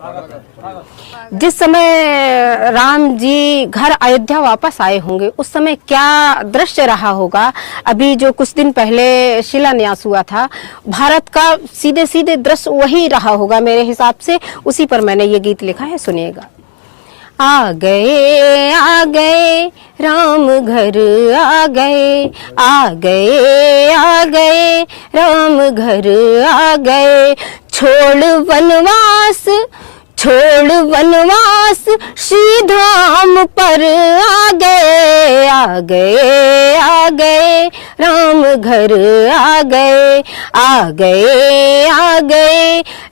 जिस समय राम जी घर अयोध्या वापस आए होंगे उस समय क्या दृश्य रहा होगा। अभी जो कुछ दिन पहले शिलान्यास हुआ था, भारत का सीधे सीधे दृश्य वही रहा होगा मेरे हिसाब से। उसी पर मैंने ये गीत लिखा है, सुनिएगा। आ गए राम घर आ गए, आ गए राम घर आ गए। छोड़ वनवास श्री धाम पर आ गए राम घर आ गए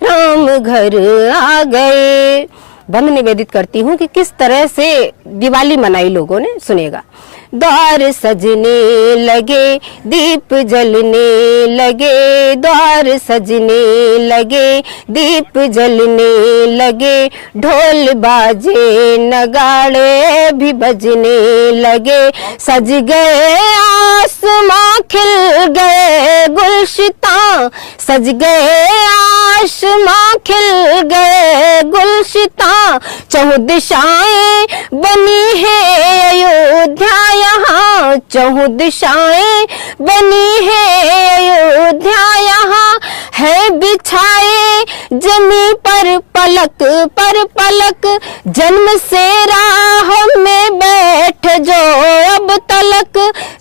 राम घर आ गए। बंद निवेदित करती हूँ कि किस तरह से दिवाली मनाई लोगों ने, सुनिएगा। द्वार सजने लगे, दीप जलने लगे, द्वार सजने लगे, दीप जलने लगे, ढोल बाजे नगाड़े भी बजने लगे। सज गए आसमां, खिल गए गुलशिता, सज गए आसमां, खिल गए गुलशिता। चहुँ दिशाएं बनी है अयोध्या यहाँ, चहुँ दिशाएं बनी है अयोध्या यहाँ। है बिछाए जमी पर पलक, जन्म से राह में बैठ जो अब तलक,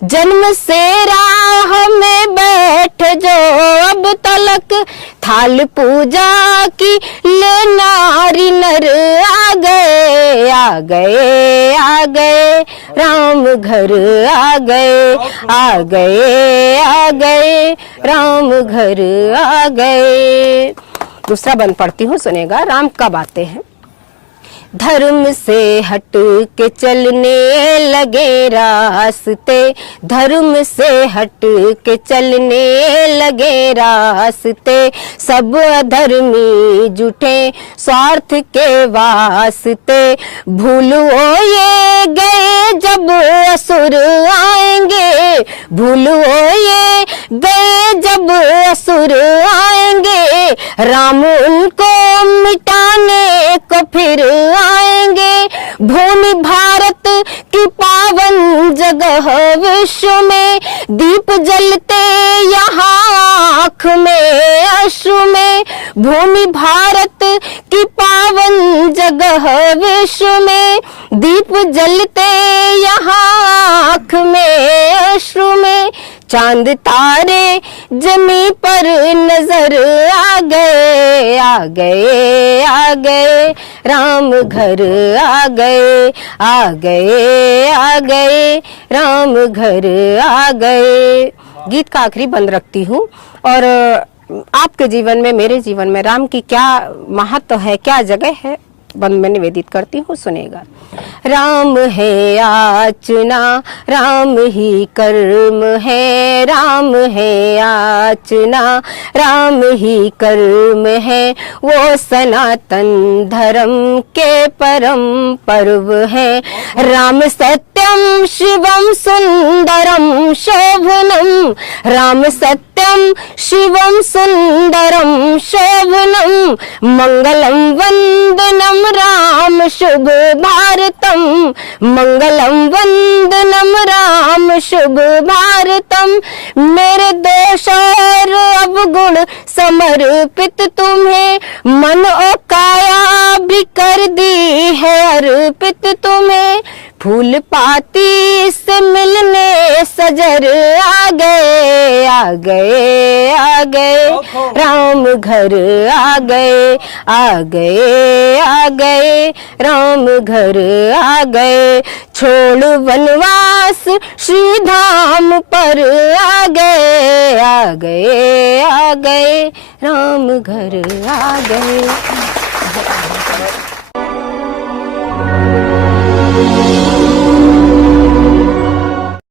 जन्म से राह में बैठ जो अब तलक। थाल पूजा की ले नारी नर आ गए राम घर आ गए राम घर आ गए। दूसरा बंद पढ़ती हूँ, सुनेगा। राम कब आते हैं? धर्म से हट के चलने लगे रास्ते, धर्म से हट के चलने लगे रास्ते। सब अधर्मी जुटे स्वार्थ के वास्ते। भूलो ये गए जब असुर आएंगे, भूलो ये गए जब असुर आएंगे। राम उनको मिटाने को फिर आएंगे। भूमि भारत की पावन जगह विश्व में, दीप जलते यहाँ आँख में अश्रु में। भूमि भारत की पावन जगह विश्व में, दीप जलते यहाँ आँख में अश्रु में। चांद तारे जमी पर नजर आ गए राम घर आ गए राम घर आ गए। गीत का आखिरी बंद रखती हूँ। और आपके जीवन में, मेरे जीवन में राम की क्या महत्व है, क्या जगह है, बंद में निवेदित करती हूँ, सुनेगा। राम है याचना, राम ही कर्म है, राम है याचना, राम ही कर्म है। वो सनातन धर्म के परम पर्व है। राम सत्यम शिवम सुंदरम शोभनम, राम सत्यम शिवम सुंदरम शोभनम। मंगलम वंदनम राम शुभ भारतम, मंगलम वंदनम राम शुभ भारतम। मेरे दोष और अवगुण समर्पित तुम्हें, मन और काया भी कर दी है अर्पित तुम्हें। फूल पाती से मिलने सजर आ गए राम घर आ गए राम घर आ गए। छोड़ वनवास श्री धाम पर आ गए राम घर आ गए।